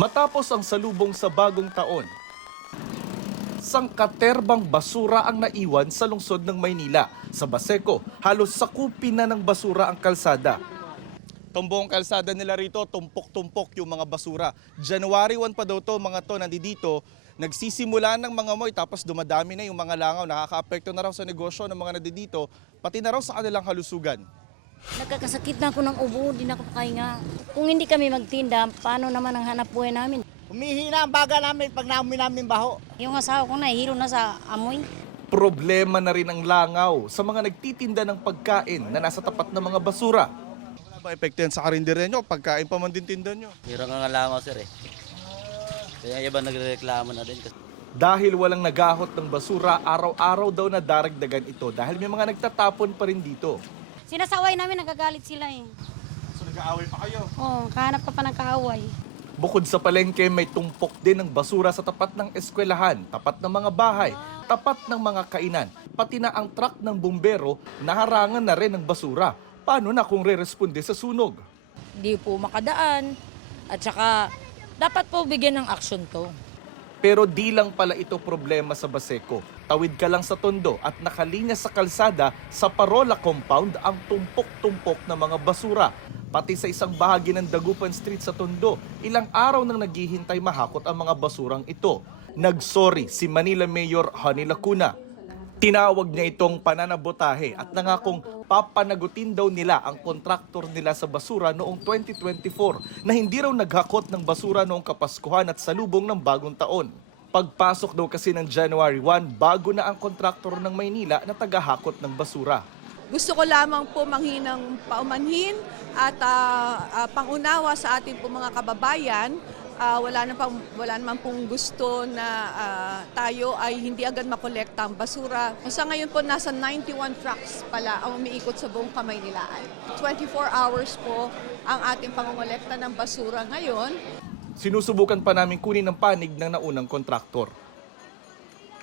Matapos ang salubong sa bagong taon, sangkaterbang basura ang naiwan sa lungsod ng Maynila. Sa Baseco, halos sakupin na ng basura ang kalsada. Tumbong kalsada nila rito, tumpok-tumpok yung mga basura. January 1 pa daw to, mga to nandito, nagsisimula ng mga moy tapos dumadami na yung mga langaw. Nakaka-apekto na raw sa negosyo ng mga nandito, pati na raw sa kanilang kalusugan. Nagkakasakit na ako ng ubo, hindi na ako makahinga. Kung hindi kami magtinda, paano naman ang hanap buhay namin? Humihina ang baga namin pag naamoy namin baho. Yung asawa ko nahihilo na sa amoy. Problema na rin ang langaw sa mga nagtitinda ng pagkain na nasa tapat ng mga basura. Wala ba epekto yan sa karinderya nyo? Pagkain pa man din tinda nyo? Hirang nga langaw, sir, eh. Kaya iba nagreklamo na din. Dahil walang nagahot ng basura, araw-araw daw na daragdagan ito dahil may mga nagtatapon pa rin dito. Sinasaway namin, nagagalit sila eh. So nag-aaway pa kayo? Oo, kahanap ka pa ng kaaway. Bukod sa palengke, may tumpok din ng basura sa tapat ng eskwelahan, tapat ng mga bahay, tapat ng mga kainan. Pati na ang truck ng bumbero, naharangan na rin ng basura. Paano na kung re-responde sa sunog? Di po makadaan at saka dapat po bigyan ng action to. Pero di lang pala ito problema sa Baseco. Tawid ka lang sa Tondo at nakalinya sa kalsada sa Parola Compound ang tumpok-tumpok na mga basura. Pati sa isang bahagi ng Dagupan Street sa Tondo, ilang araw nang naghihintay mahakot ang mga basurang ito. Nagsorry si Manila Mayor Honey Lacuna. Tinawag niya itong pananabotahe at nangakong papanagutin daw nila ang kontraktor nila sa basura noong 2024 na hindi raw naghakot ng basura noong Kapaskuhan at salubong ng bagong taon. Pagpasok daw kasi ng January 1, bago na ang kontraktor ng Maynila na tagahakot ng basura. Gusto ko lamang po manghinang paumanhin at pangunawa sa ating po mga kababayan. Wala naman pong gusto na tayo ay hindi agad makolekta ang basura. Sa ngayon po, nasa 91 trucks pala ang umiikot sa buong Kamaynilaan. 24 hours po ang ating pangongolekta ng basura ngayon. Sinusubukan pa namin kunin ang panig ng naunang kontraktor.